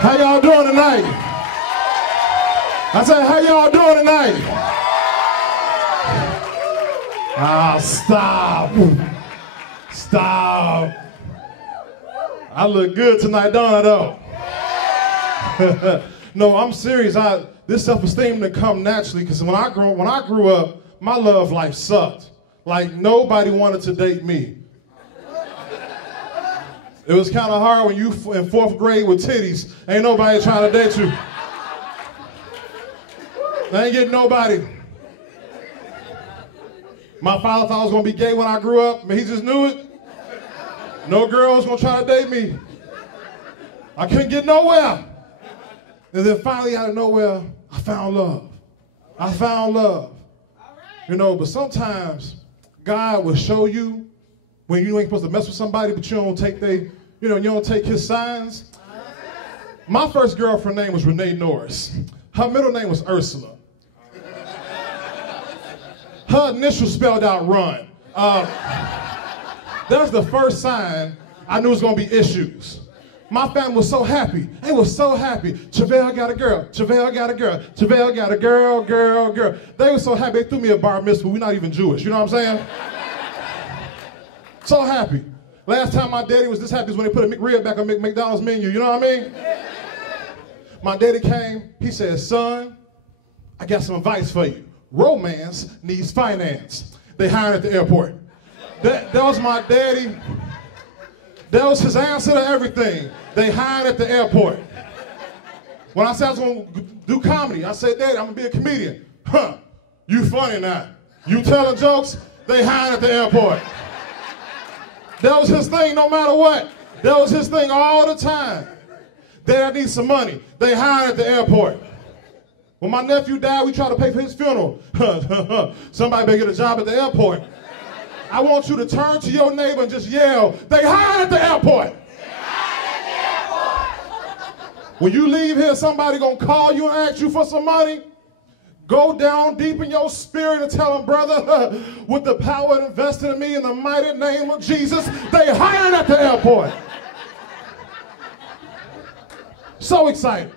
How y'all doing tonight? I said, how y'all doing tonight? Ah, stop. Stop. I look good tonight, don't I, though? No, I'm serious. This self-esteem didn't come naturally, because when I grew up, my love life sucked. Like, nobody wanted to date me. It was kind of hard when you in 4th grade with titties. Ain't nobody trying to date you. I ain't getting nobody. My father thought I was going to be gay when I grew up, but he just knew it. No girl was going to try to date me. I couldn't get nowhere. And then finally, out of nowhere, I found love. I found love. You know, but sometimes God will show you when you ain't supposed to mess with somebody, but you don't take you don't take his signs. My first girlfriend name was Renee Norris. Her middle name was Ursula. Her initials spelled out run. That was the first sign I knew it was going to be issues. My family was so happy. They were so happy. Travele got a girl. Travele got a girl. Travele got a girl, girl, girl. They were so happy. They threw me a bar mitzvah. We're not even Jewish. You know what I'm saying? So happy. Last time my daddy was this happy is when they put a McRib back on McDonald's menu. You know what I mean? My daddy came. He said, son, I got some advice for you. Romance needs finance. They hired at the airport. That was my daddy. That was his answer to everything. They hired at the airport. When I said I was going to do comedy, I said, Daddy, I'm going to be a comedian. Huh, you funny now. You telling jokes? They hired at the airport. That was his thing no matter what. That was his thing all the time. Dad, I need some money. They hired at the airport. When my nephew died, we tried to pay for his funeral. Somebody better get a job at the airport. I want you to turn to your neighbor and just yell, they hired at the airport. They hired at the airport. When you leave here, somebody gonna call you and ask you for some money. Go down deep in your spirit and tell them, brother, with the power invested in me in the mighty name of Jesus, they hired at the airport. So excited.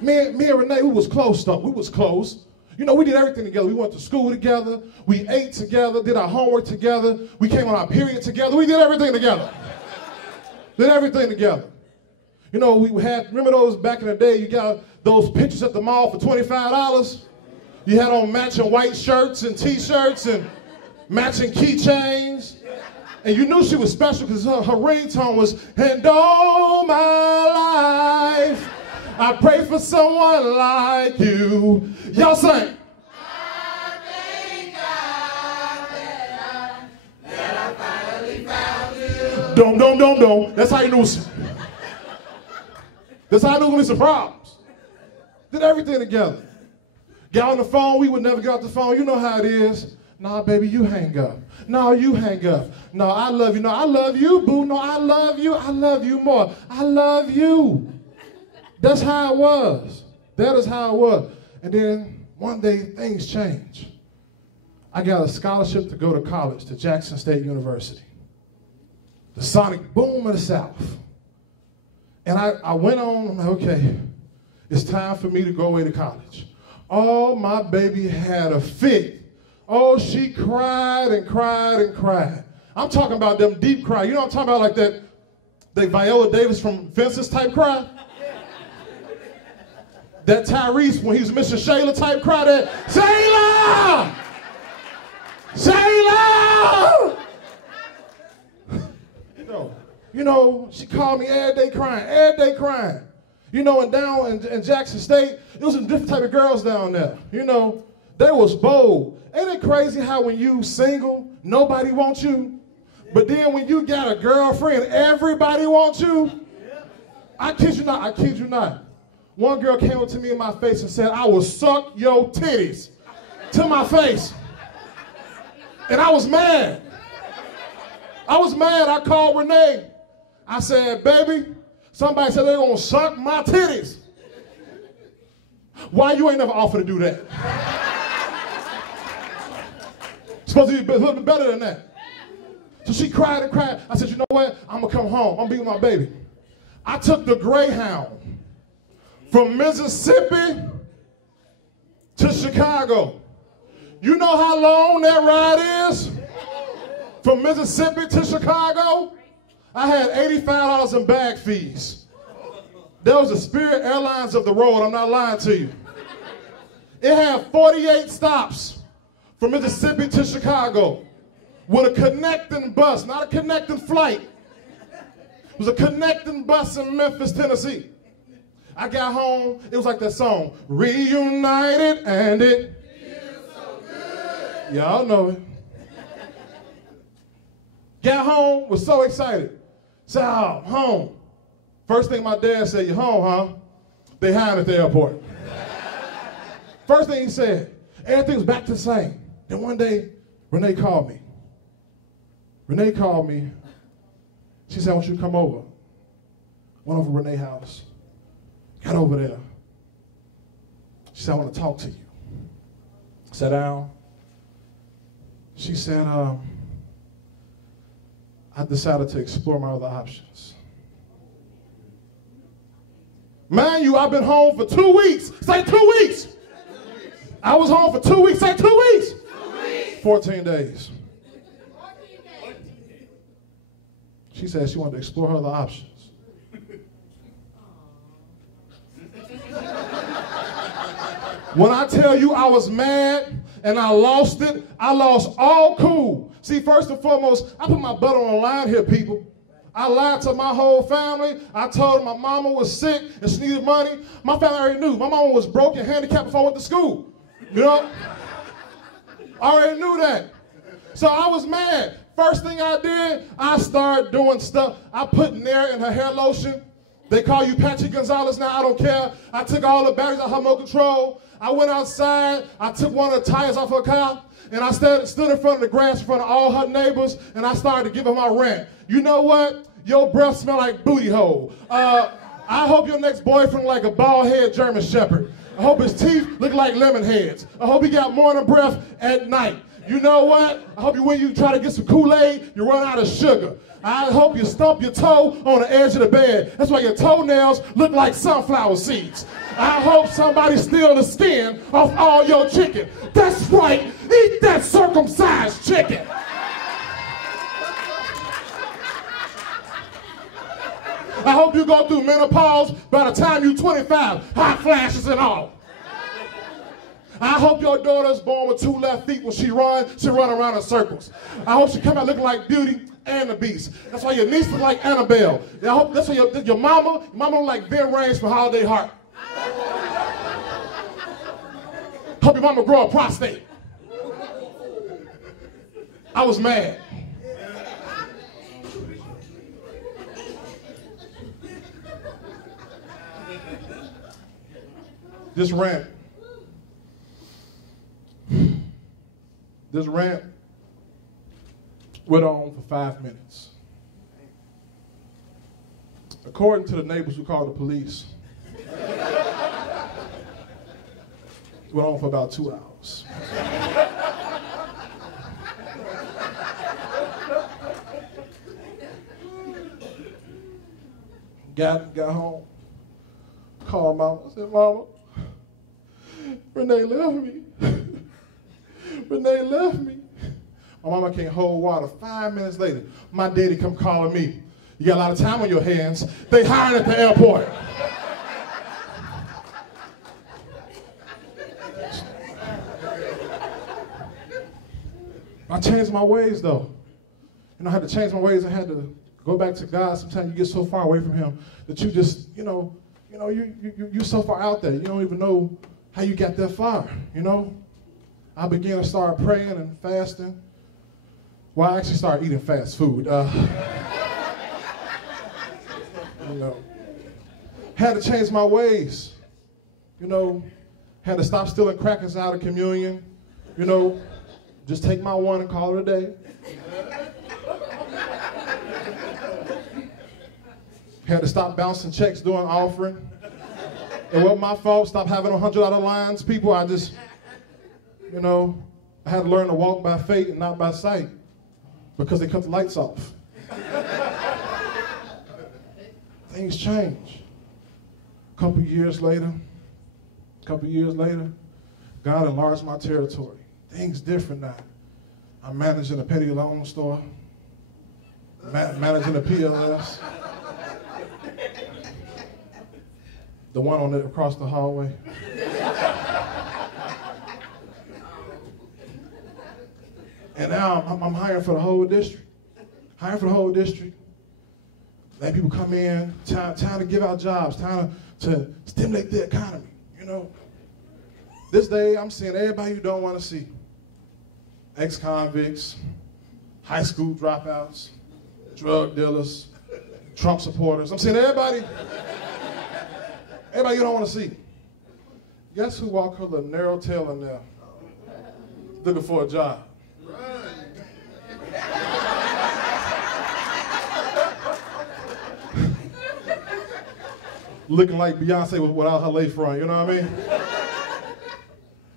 Me and Renee, we was close though. We was close. You know, we did everything together. We went to school together. We ate together, did our homework together. We came on our period together. We did everything together. Did everything together. You know, we had, remember those back in the day, you got those pictures at the mall for $25? You had on matching white shirts and t-shirts and matching keychains. And you knew she was special because her ringtone was, and all my life, I pray for someone like you. Y'all sing. I thank God that I finally found you. Dum. That's how you knew. That's how I knew there was some problems. Did everything together. Got on the phone, we would never get off the phone. You know how it is. Nah, baby, you hang up. No, you hang up. No, I love you. No, I love you, boo. No, I love you. I love you more. I love you. That's how it was. That is how it was. And then one day things changed. I got a scholarship to go to college, to Jackson State University. The sonic boom of the South. And I went on, I'm like, okay, it's time for me to go away to college. Oh, my baby had a fit. Oh, she cried and cried and cried. I'm talking about them deep cry. You know what I'm talking about, like that Viola Davis from Fences type cry? That Tyrese, when he was missing Shayla type cry, that, Shayla! Shayla! You know, she called me every day crying. You know, and down in Jackson State, it was a different type of girls down there. You know, they was bold. Ain't it crazy how when you single, nobody wants you? But then when you got a girlfriend, everybody wants you? I kid you not. One girl came up to me in my face and said, I will suck your titties to my face. And I was mad. I called Renee. I said, baby, somebody said they're going to suck my titties. Why you ain't never offered to do that? Supposed to be a little bit better than that. So she cried and cried. I said, you know what? I'm going to come home. I'm going to be with my baby. I took the Greyhound from Mississippi to Chicago. You know how long that ride is? From Mississippi to Chicago? I had $85 in bag fees. That was the Spirit Airlines of the road, I'm not lying to you. It had 48 stops from Mississippi to Chicago with a connecting bus, not a connecting flight. It was a connecting bus in Memphis, Tennessee. I got home, it was like that song, Reunited and it feels so good. Y'all know it. Got home, was so excited. Said, oh, I'm home. First thing my dad said, you home, huh? They hired at the airport. First thing he said, everything was back to the same. Then one day, Renee called me. Renee called me. She said, I want you to come over. Went over to Renee's house. Got over there. She said, I want to talk to you. Sat down. She said, I decided to explore my other options. Mind you, I've been home for 2 weeks. Say 2 weeks. I was home for 2 weeks. Say 2 weeks. 2 weeks. 14 days. She said she wanted to explore her other options. When I tell you I was mad and I lost it, I lost all cool. See, first and foremost, I put my butt on the line here, people. I lied to my whole family. I told them my mama was sick and she needed money. My family already knew. My mama was broke and handicapped before I went to school. You know? I already knew that. So I was mad. First thing I did, I started doing stuff. I put Nair in her hair lotion. They call you Patrick Gonzalez now, I don't care. I took all the batteries out of her remote control. I went outside, I took one of the tires off her car, and I stood in front of the grass in front of all her neighbors, and I started to give her my rant. You know what? Your breath smell like booty hole. I hope your next boyfriend like a bald-head German Shepherd. I hope his teeth look like lemon heads. I hope he got morning breath at night. You know what? I hope when you try to get some Kool-Aid, you run out of sugar. I hope you stump your toe on the edge of the bed. That's why your toenails look like sunflower seeds. I hope somebody steal the skin off all your chicken. That's right, eat that circumcised chicken. I hope you go through menopause by the time you're 25, hot flashes and all. I hope your daughter's born with 2 left feet. When she runs around in circles. I hope she come out looking like Beauty and the Beast. That's why your niece look like Annabelle. I hope that's why your mama look like Vin Rames from Holiday Heart. Hope your mama grow a prostate. I was mad. This rant went on for 5 minutes. According to the neighbors who called the police, it went on for about 2 hours. Got home, called mama, I said, Mama, Renee left me. Renee left me. My mama can't hold water. 5 minutes later, my daddy come calling me. You got a lot of time on your hands. They hired at the airport. I changed my ways though. You know, I had to change my ways. I had to go back to God. Sometimes you get so far away from him that you just, you're so far out there. You don't even know how you got that far, you know? I began to start praying and fasting. Well, I actually started eating fast food. Had to change my ways. Had to stop stealing crackers out of communion. Just take my one and call it a day. Had to stop bouncing checks during offering. It wasn't my fault. Stop having $100 lines. People, I just, I had to learn to walk by faith and not by sight because they cut the lights off. things change. A couple years later, God enlarged my territory. Things different now. I'm managing a petty loan store, managing a PLS, the one on across the hallway. And now I'm hiring for the whole district. Letting people come in, time to give out jobs, time to stimulate the economy, you know. This day, I'm seeing everybody you don't want to see. Ex-convicts, high school dropouts, drug dealers, Trump supporters. I'm seeing everybody you don't want to see. Guess who walked her little narrow tail in there looking for a job? Looking like Beyonce without her lace front, you know what I mean?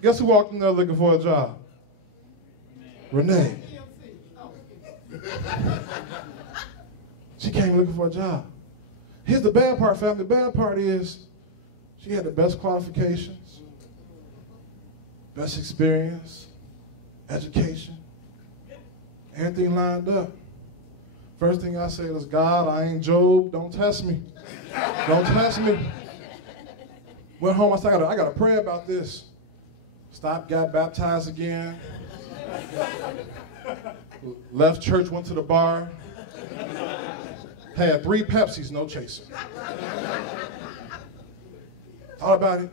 Guess who walked in there looking for a job? Renee. She came looking for a job. Here's the bad part, family. The bad part is she had the best qualifications, best experience, education, everything lined up. First thing I said is, God, I ain't Job. Don't test me. Don't test me. Went home, I said, I got to pray about this. Stopped, got baptized again. Left church, went to the bar. Had 3 Pepsis, no chaser. Thought about it.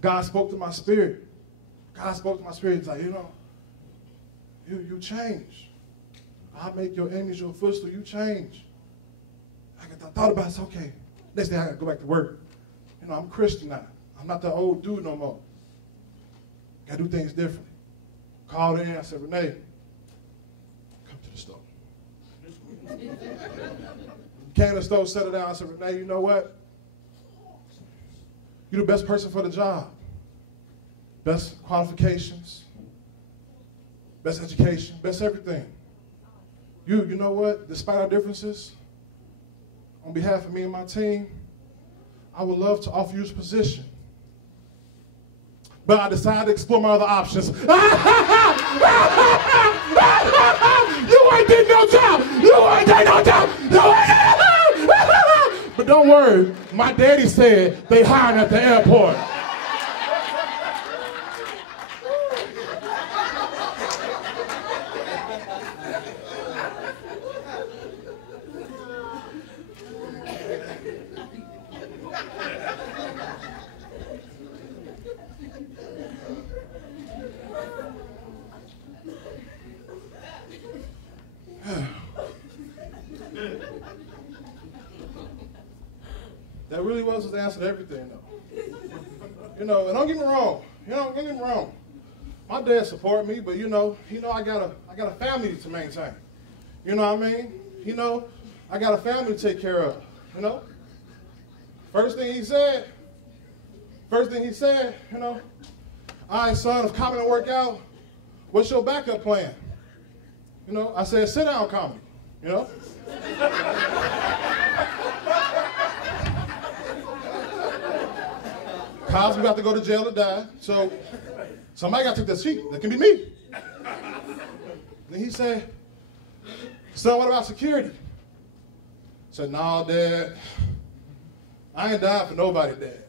God spoke to my spirit. It's like, you know, you change. I make your enemies your footstool. You change. I thought about it. It's okay. Next day I got to go back to work. You know, I'm Christian now. I'm not that old dude no more. Got to do things differently. Called in. I said, Renee, come to the store. Came to the store, set it down. I said, Renee, you know what? You're the best person for the job. Best qualifications, best education, best everything. You know what? Despite our differences, on behalf of me and my team, I would love to offer you this position. But I decided to explore my other options. You ain't getting no job! You ain't getting no job! But don't worry, my daddy said they hiring at the airport. That really was the answer to everything, though. You know, and don't get me wrong. My dad support me, but you know, I got a family to maintain. You know what I mean? You know, I got a family to take care of. You know. First thing he said, you know, all right, son, if comedy don't work out, what's your backup plan? You know, I said, sit down comedy. You know. Cosby about to go to jail or die, so somebody got to take that seat. That can be me. Then he said, son, what about security? I said, nah, Dad, I ain't dying for nobody, Dad.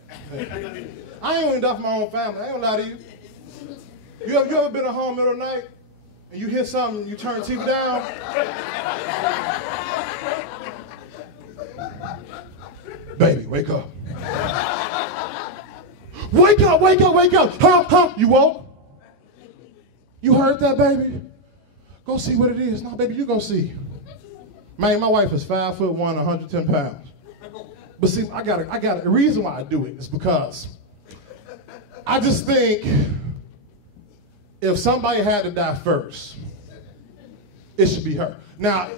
I ain't even dying for my own family. I ain't gonna lie to you. You ever been at home middle of the night and you hear something, you turn the TV down? Baby, wake up. Wake up, wake up, wake up. Huh? You woke? You heard that, baby? Go see what it is. No, baby, you go see. Man, my wife is 5'1", 110 pounds. But see, I got a reason why I do it is because I just think if somebody had to die first, it should be her. Now,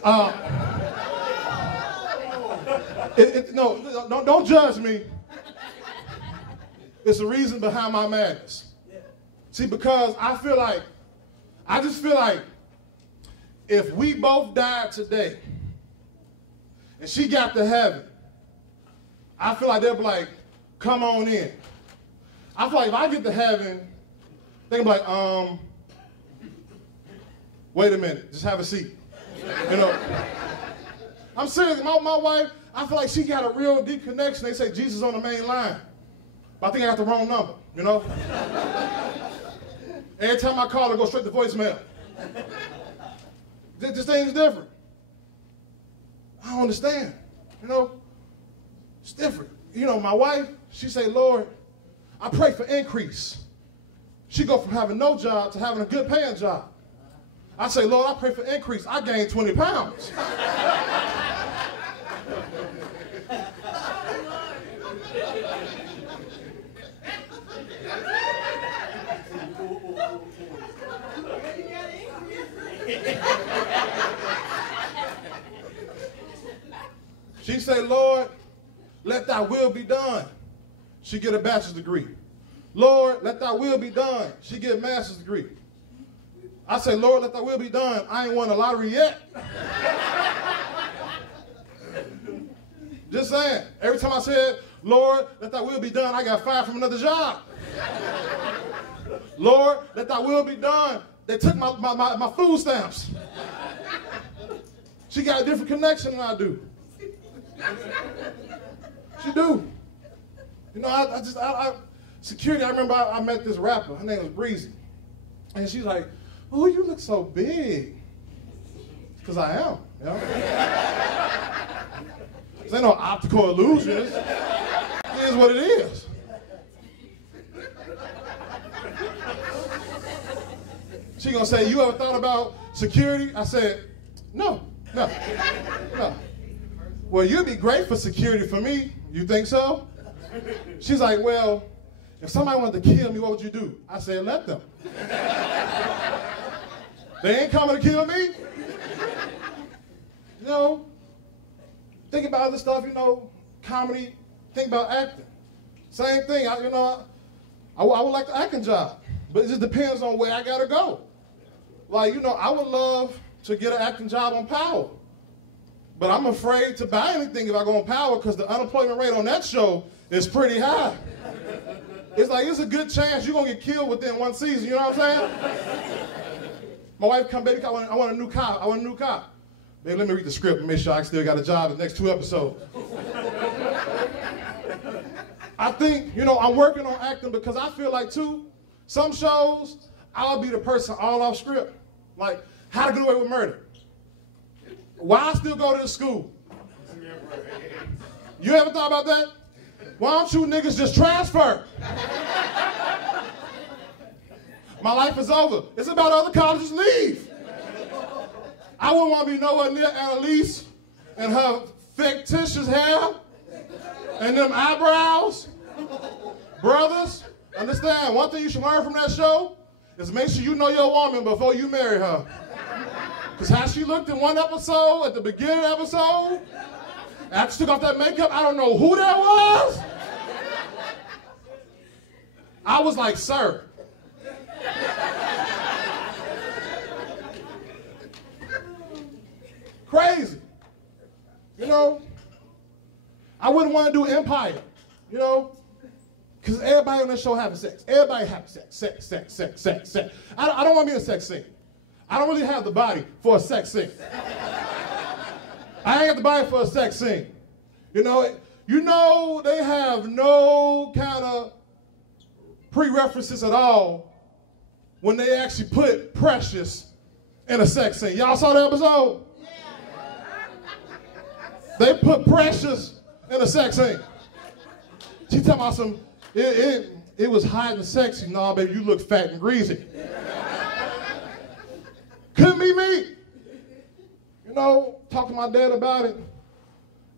no, don't judge me. It's the reason behind my madness. See, because I just feel like if we both died today and she got to heaven, I feel like they'll be like, come on in. I feel like if I get to heaven, they'll be like, wait a minute, just have a seat. You know, I'm serious. My wife, I feel like she got a real deep connection. They say Jesus on the main line. But I think I got the wrong number, you know? Every time I call, it goes straight to voicemail. This thing's different. I don't understand, you know? It's different. You know, my wife, she say, Lord, I pray for increase. She go from having no job to having a good paying job. I say, Lord, I pray for increase. I gained 20 pounds. She say, Lord, let thy will be done. She get a bachelor's degree. Lord, let thy will be done. She get a master's degree. I say, Lord, let thy will be done. I ain't won the lottery yet. Just saying. Every time I said, Lord, let thy will be done, I got fired from another job. Lord, let thy will be done. They took my food stamps. She got a different connection than I do. She do. You know, security, I remember I met this rapper. Her name was Breezy. And she's like, oh, you look so big. Because I am, you know? This ain't no optical illusions. It is what it is. She gonna say, you ever thought about security? I said, no. Well, you'd be great for security for me. You think so? She's like, well, if somebody wanted to kill me, what would you do? I said, let them. They ain't coming to kill me. You know, think about other stuff, you know, comedy, think about acting. Same thing, I would like the acting job, but it just depends on where I gotta go. Like, you know, I would love to get an acting job on Power, but I'm afraid to buy anything if I go on Power because the unemployment rate on that show is pretty high. It's like, it's a good chance you're gonna get killed within one season, you know what I'm saying? My wife come, baby, I want a new cop. I want a new cop. Baby, let me read the script and make sure I still got a job in the next 2 episodes. I think, you know, I'm working on acting because I feel like, too, some shows, I'll be the person all off script. Like, How to Get Away with Murder. Why I still go to the school? You ever thought about that? Why don't you niggas just transfer? My life is over. It's about other colleges leave. I wouldn't want to be nowhere near Annalise and her fictitious hair and them eyebrows. Brothers, understand, one thing you should learn from that show is make sure you know your woman before you marry her. Because how she looked in one episode, at the beginning of the episode, after she took off that makeup, I don't know who that was. I was like, sir. Crazy. You know, I wouldn't want to do Empire, you know, because everybody on that show having sex. Everybody having sex. I don't want to be in a sex scene. I don't really have the body for a sex scene. I ain't got the body for a sex scene. You know, they have no kind of pre-references at all when they actually put Precious in a sex scene. Y'all saw the episode? They put Precious in a sex scene. She talking about some, it was hot and sexy. Nah, baby, you look fat and greasy. Couldn't be me. You know, talk to my dad about it.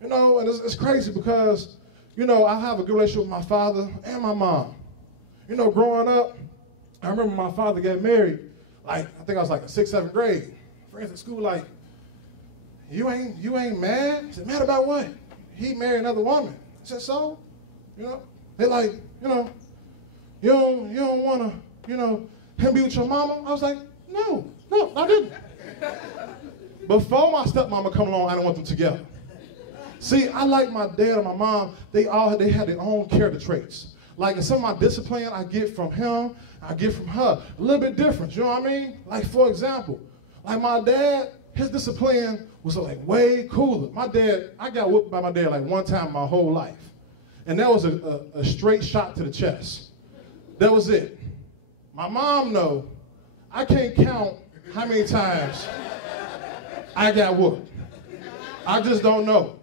You know, and it's crazy because, you know, I have a good relationship with my father and my mom. You know, growing up, I remember my father got married, like, I think I was like in 6th, 7th grade. Friends at school like, you ain't mad? I said, mad about what? He married another woman. I said, so? You know, they like, you know, you don't want to, you know, him be with your mama? I was like, no, I didn't. Before my stepmama come along, I didn't want them together. See, I like my dad and my mom, they had their own character traits. Like in some of my discipline I get from him, I get from her. A little bit different, you know what I mean? Like for example, like my dad, his discipline was like way cooler. My dad, I got whooped by my dad like one time my whole life. And that was a straight shot to the chest. That was it. My mom know, I can't count how many times I got whooped. I just don't know.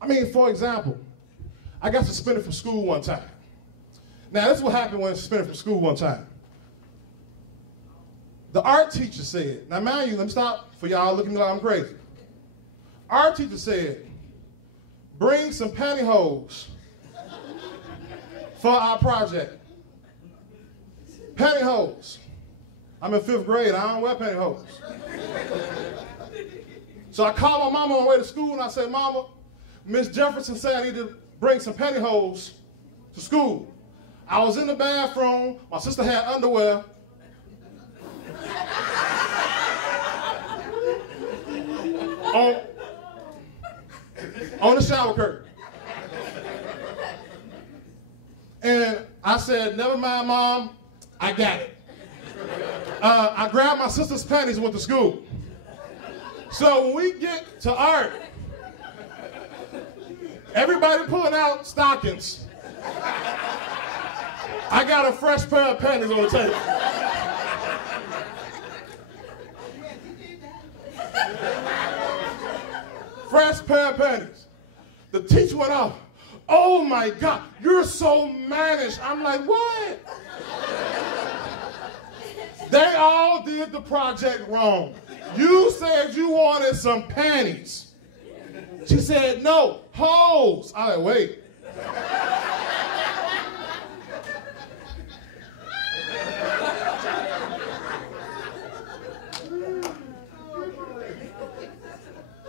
I mean, for example, I got suspended from school one time. Now, this is what happened when I was suspended from school one time. The art teacher said, now mind you, let me stop for y'all looking at me like I'm crazy. Art teacher said, bring some pantyhose for our project. Pantyhose. I'm in 5th grade, I don't wear pantyhose. So I called my mama on the way to school and I said, Mama, Miss Jefferson said I need to bring some pantyhose to school. I was in the bathroom, my sister had underwear. on the shower curtain. And I said, never mind, Mom, I got it. I grabbed my sister's panties and went to school. So when we get to art, everybody pulling out stockings. I got a fresh pair of panties on the table. Fresh pair of panties. The teacher went off. Oh my God, you're so mannish. I'm like, what? They all did the project wrong. You said you wanted some panties. She said, no, hose. I like, wait.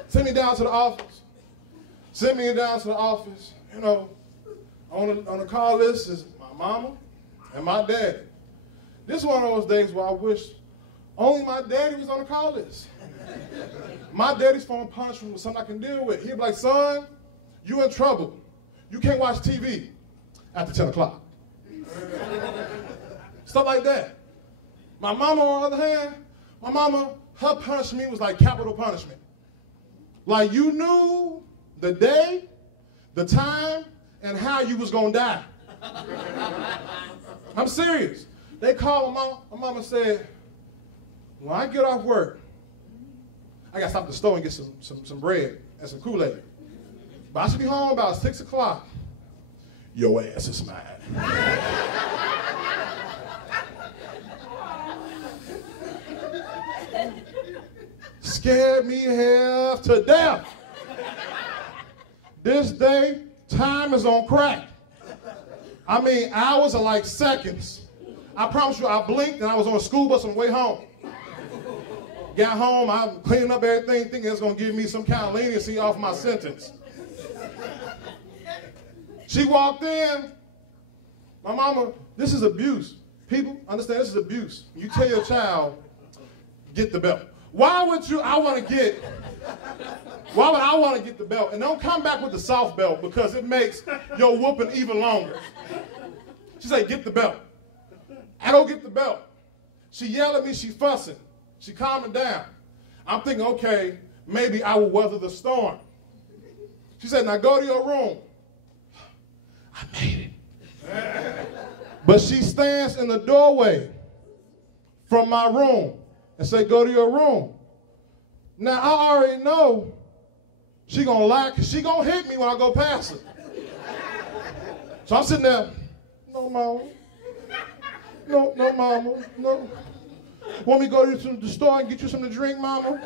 Send me down to the office. Send me down to the office. You know, on the call list is my mama and my daddy. This is one of those days where I wish only my daddy was on the call list. My daddy's phone punishment was something I can deal with. He'd be like, son, you in trouble. You can't watch TV after 10 o'clock. Stuff like that. My mama, on the other hand, my mama, her punishment was like capital punishment. Like you knew the day, the time, and how you was gonna die. I'm serious. They called my mama. My mama said, when I get off work, I gotta stop at the store and get some bread and some Kool-Aid. But I should be home about 6 o'clock. Your ass is mine. Scared me half to death. This day, time is on crack. I mean, hours are like seconds. I promise you, I blinked and I was on a school bus on the way home. Got home, I'm cleaning up everything, thinking it's gonna give me some kind of leniency off my sentence. She walked in. My mama, this is abuse. People, understand this is abuse. You tell your child, get the belt. Why would I want to get the belt? And don't come back with the soft belt because it makes your whooping even longer. She said, get the belt. I don't get the belt. She yelled at me, she fussing. She calming down. I'm thinking, okay, maybe I will weather the storm. She said, now go to your room. I made it. But she stands in the doorway from my room and say, go to your room. Now, I already know she gonna lie because she gonna hit me when I go past her. So I'm sitting there, no, mama. No, mama, no. Want me to go to the store and get you something to drink, mama?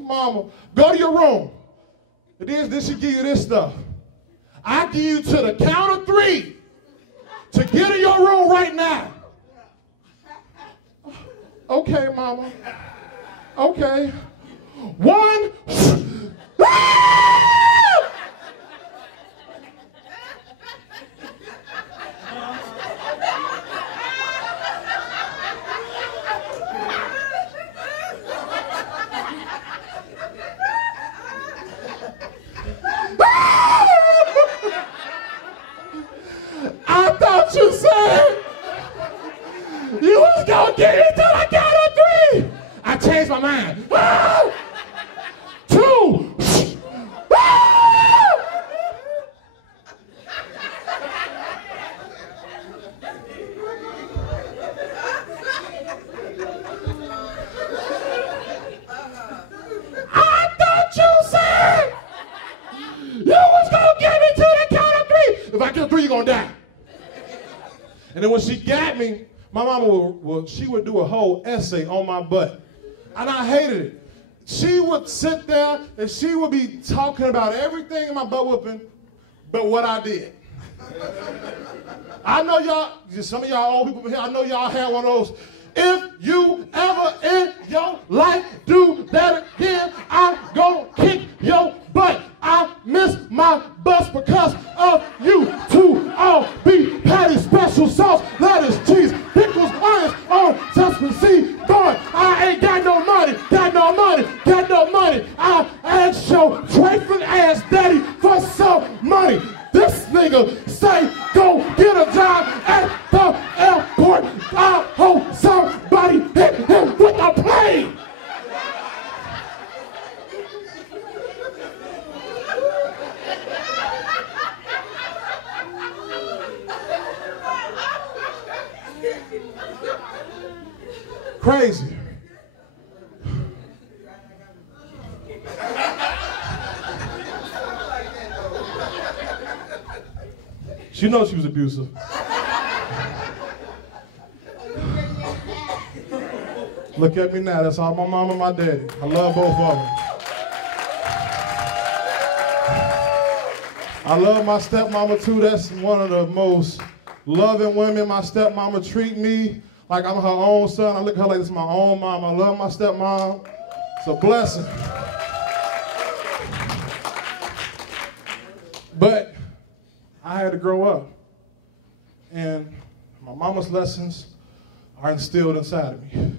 Mama. Go to your room. Then she give you this stuff. I give you to the count of 3 to get in your room right now. Okay, mama. Okay. 1. gonna die. And then when she got me, my mama she would do a whole essay on my butt. And I hated it. She would sit there and she would be talking about everything in my butt whooping but what I did. I know y'all, some of y'all old people here, I know y'all had one of those. If you ever in your life do that again, I'm gonna kick your butt. I miss my bus because of you. 2 all beef patty, special sauce, lettuce, cheese, pickles, onions on sesame seed. Going, I ain't got no money, got no money, got no money. I asked your trifling ass daddy for some money. This nigga say, go get a job at the airport. I hope somebody hit him with a plane. Crazy. She knows she was abusive. Look at me now. That's all my mom and my daddy. I love both of them. I love my stepmama too. That's one of the most loving women. My stepmama treat me like I'm her own son. I look at her like this is my own mom. I love my stepmom. It's a blessing. But I had to grow up. And my mama's lessons are instilled inside of me.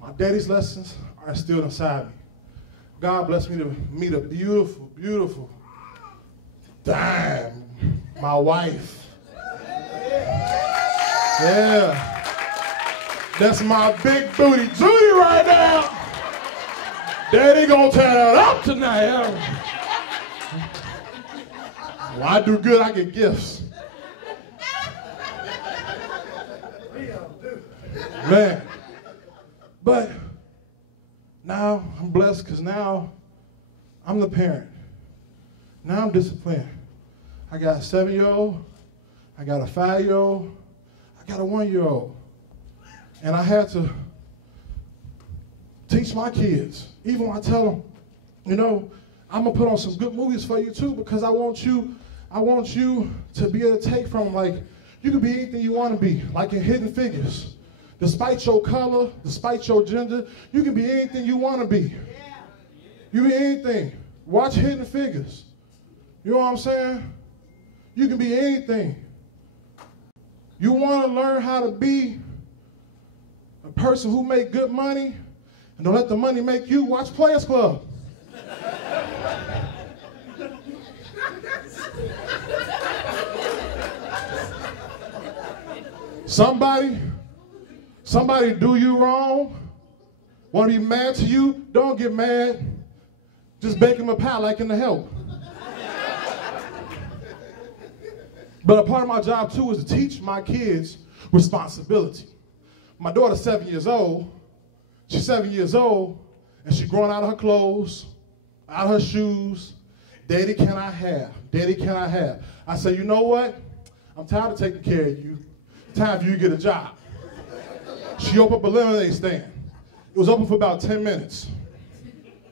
My daddy's lessons are instilled inside me. God blessed me to meet a beautiful, beautiful dime, my wife. Yeah. That's my big booty Judy right now. Daddy gonna tear it up tonight. Well, I do good, I get gifts. Man. But now I'm blessed because now I'm the parent. Now I'm disciplined. I got a 7-year-old, I got a 5-year-old, I got a 1-year-old. And I had to teach my kids, even when I tell them, you know, I'm gonna put on some good movies for you too because I want you to be able to take from them, like, you can be anything you want to be, like in Hidden Figures. Despite your color, despite your gender, you can be anything you want to be. You be anything. Watch Hidden Figures. You know what I'm saying? You can be anything. You want to learn how to be a person who make good money and don't let the money make you, watch Players Club. Somebody do you wrong, want to be mad to you, don't get mad. Just bake him a pie like in The Help. But a part of my job too is to teach my kids responsibility. My daughter's 7 years old. She's 7 years old, and she's growing out of her clothes, out of her shoes. Daddy, can I have? Daddy, can I have? I say, you know what? I'm tired of taking care of you. Time for you to get a job. She opened up a lemonade stand. It was open for about 10 minutes.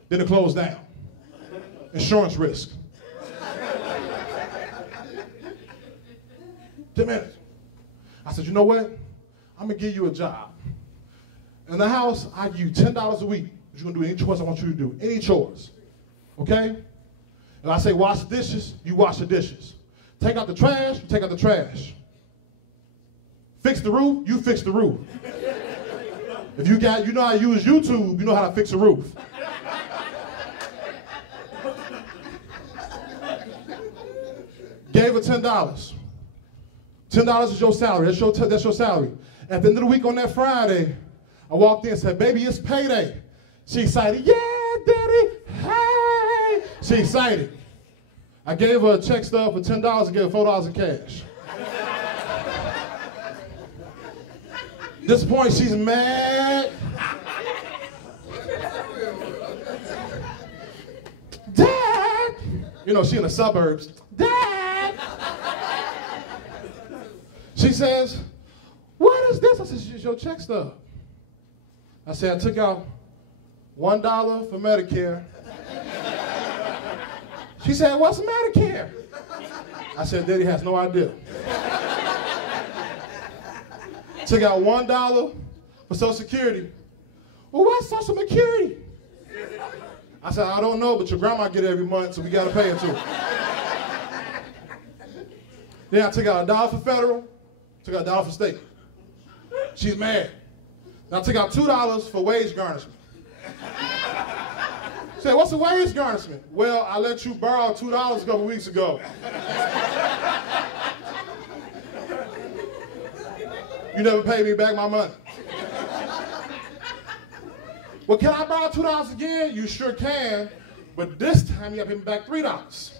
Then it closed down. Insurance risk. 10 minutes. I said, you know what? I'm gonna give you a job. In the house, I give you $10 a week. You're gonna do any chores I want you to do. Any chores. Okay? And I say wash the dishes, you wash the dishes. Take out the trash, you take out the trash. Fix the roof, you fix the roof. If you know how to use YouTube, you know how to fix a roof. Gave her $10. $10 is your salary, that's your salary. At the end of the week on that Friday, I walked in and said, baby, it's payday. She excited, yeah, daddy, hey. She excited. I gave her a check stub for $10 and gave her $4 in cash. At this point, she's mad. Dad! You know, she in the suburbs. Dad! says, what is this? I said, it's your check stub. I said, I took out $1 for Medicare. She said, what's Medicare? I said, Daddy has no idea. Took out $1 for Social Security. Well, what's Social Security? I said, I don't know, but your grandma get it every month, so we got to pay it to her. Then I took out $1 for federal, took out $1 for state. She's mad. Then I took out $2 for wage garnishment. She said, what's a wage garnishment? Well, I let you borrow $2 a couple weeks ago. You never paid me back my money. Well, can I borrow $2 again? You sure can, but this time you got to pay me back $3.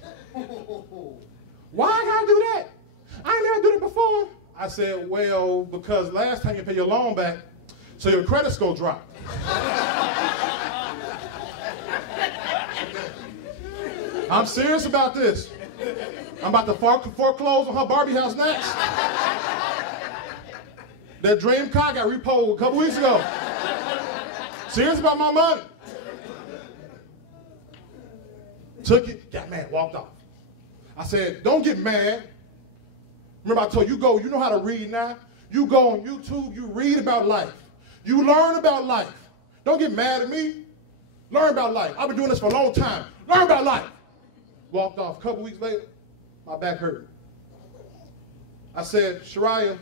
Why I gotta do that? I ain't never done it before. I said, well, because last time you paid your loan back, so your credit score dropped. I'm serious about this. I'm about to foreclose on her Barbie house next. That dream car got repoed a couple weeks ago. Serious about my money. Took it, got mad, walked off. I said, don't get mad. Remember I told you, you know how to read now? You go on YouTube, you read about life. You learn about life. Don't get mad at me. Learn about life. I've been doing this for a long time. Learn about life. Walked off. A couple weeks later, my back hurt. I said, Shariah,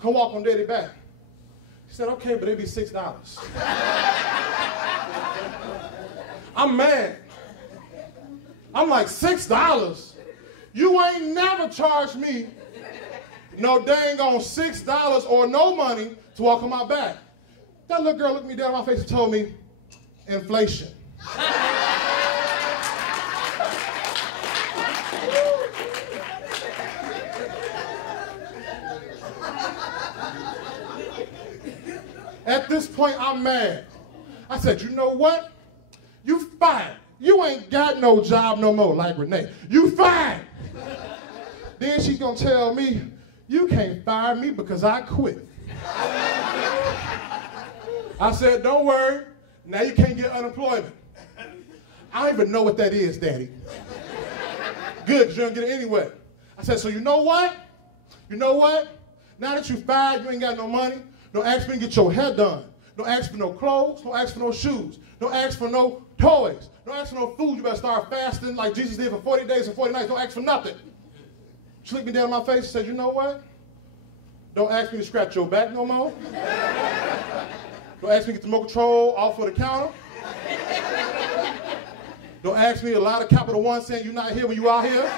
come walk on Daddy back. He said, okay, but it'd be $6. I'm mad. I'm like, $6? You ain't never charged me no dang on $6 or no money to walk on my back. That little girl looked me down in my face and told me, inflation. At this point, I'm mad. I said, you know what? You fired. You ain't got no job no more, like Renee. You fired. Then she's gonna tell me, you can't fire me because I quit. I said, don't worry. Now you can't get unemployment. I don't even know what that is, Daddy. Good, because you don't get it anyway. I said, so you know what? You know what? Now that you fired, you ain't got no money. Don't ask me to get your hair done. Don't ask for no clothes. Don't ask for no shoes. Don't ask for no toys. Don't ask for no food. You better start fasting like Jesus did for 40 days and 40 nights. Don't ask for nothing. She looked me down in my face and said, you know what? Don't ask me to scratch your back no more. Don't ask me to get the remote control off of the counter. Don't ask me to lie to Capital One saying you're not here when you are here.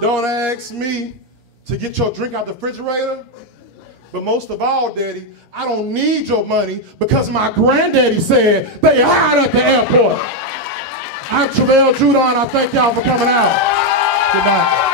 Don't ask me to get your drink out the refrigerator. But most of all, Daddy, I don't need your money because my granddaddy said they hired at the airport. I'm Travele Judon. I thank y'all for coming out. Good night.